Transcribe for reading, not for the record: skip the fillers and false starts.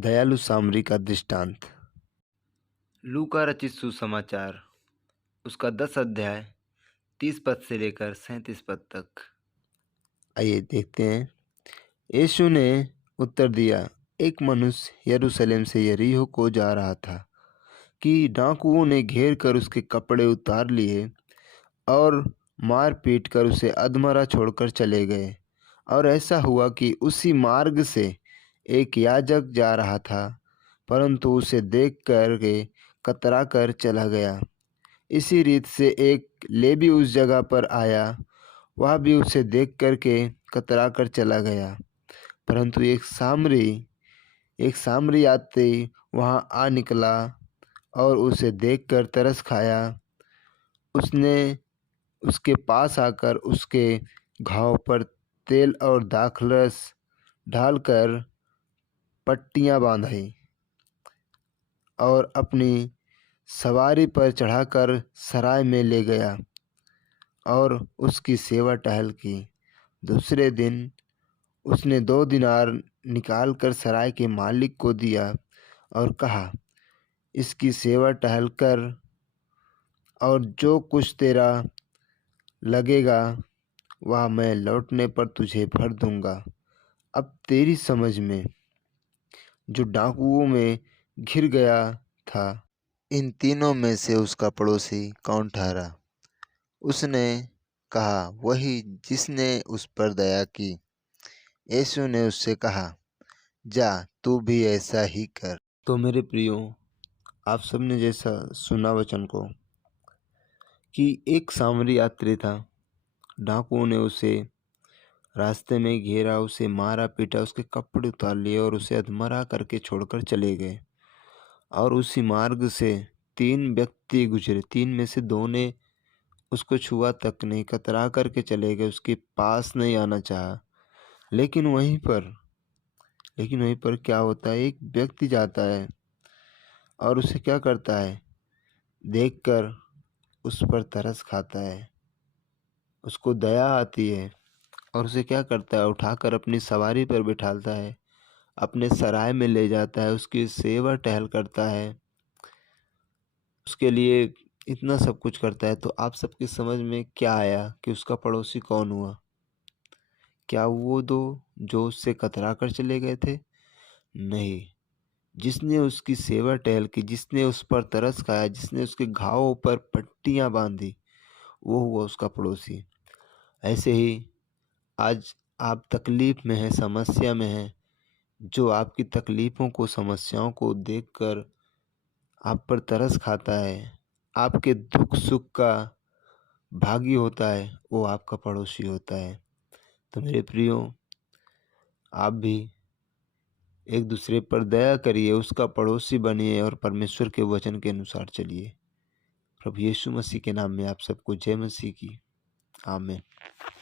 दयालु सामरी का दृष्टांत। लूका रचित सुसमाचार उसका 10 अध्याय 30 पद से लेकर 37 पद तक। आइए देखते हैं। यीशु ने उत्तर दिया, एक मनुष्य यरूशलेम से यरीहो को जा रहा था कि डाकुओं ने घेर कर उसके कपड़े उतार लिए और मार पीट कर उसे अधमरा छोड़कर चले गए। और ऐसा हुआ कि उसी मार्ग से एक याजक जा रहा था, परंतु उसे देख कर के कतरा कर चला गया। इसी रीत से एक लेवी उस जगह पर आया, वह भी उसे देख कर के कतरा कर चला गया। परंतु एक सामरी यात्री वहाँ आ निकला और उसे देखकर तरस खाया। उसने उसके पास आकर उसके घाव पर तेल और दाखरस डालकर पट्टियाँ बांधी और अपनी सवारी पर चढ़ाकर सराय में ले गया और उसकी सेवा टहल की। दूसरे दिन उसने 2 दिनार निकाल कर सराय के मालिक को दिया और कहा, इसकी सेवा टहल कर और जो कुछ तेरा लगेगा वह मैं लौटने पर तुझे भर दूंगा। अब तेरी समझ में जो डाकुओं में घिर गया था, इन तीनों में से उसका पड़ोसी कौन ठहरा? उसने कहा, वही जिसने उस पर दया की। यीशु ने उससे कहा, जा तू भी ऐसा ही कर। तो मेरे प्रियो, आप सबने जैसा सुना वचन को कि एक सामरी यात्री था, डाकुओं ने उसे रास्ते में घेरा, उसे मारा पीटा, उसके कपड़े उतार लिए और उसे अधमरा करके छोड़कर चले गए। और उसी मार्ग से 3 व्यक्ति गुजरे, 3 में से 2 ने उसको छुआ तक नहीं, कतरा करके चले गए, उसके पास नहीं आना चाहा। लेकिन वहीं पर क्या होता है, एक व्यक्ति जाता है और उसे क्या करता है, देखकर उस पर तरस खाता है, उसको दया आती है और उसे क्या करता है, उठाकर अपनी सवारी पर बिठाता है, अपने सराय में ले जाता है, उसकी सेवा टहल करता है, उसके लिए इतना सब कुछ करता है। तो आप सबकी समझ में क्या आया कि उसका पड़ोसी कौन हुआ? क्या वो 2 जो उससे कतरा कर चले गए थे? नहीं, जिसने उसकी सेवा टहल की, जिसने उस पर तरस खाया, जिसने उसके घावों पर पट्टियाँ बांधी, वो हुआ उसका पड़ोसी। ऐसे ही आज आप तकलीफ में हैं, समस्या में हैं, जो आपकी तकलीफ़ों को, समस्याओं को देखकर आप पर तरस खाता है, आपके दुख सुख का भागी होता है, वो आपका पड़ोसी होता है। तो मेरे प्रियो, आप भी एक दूसरे पर दया करिए, उसका पड़ोसी बनिए और परमेश्वर के वचन के अनुसार चलिए। प्रभु यीशु मसीह के नाम में आप सबको जय मसीह की। आमीन।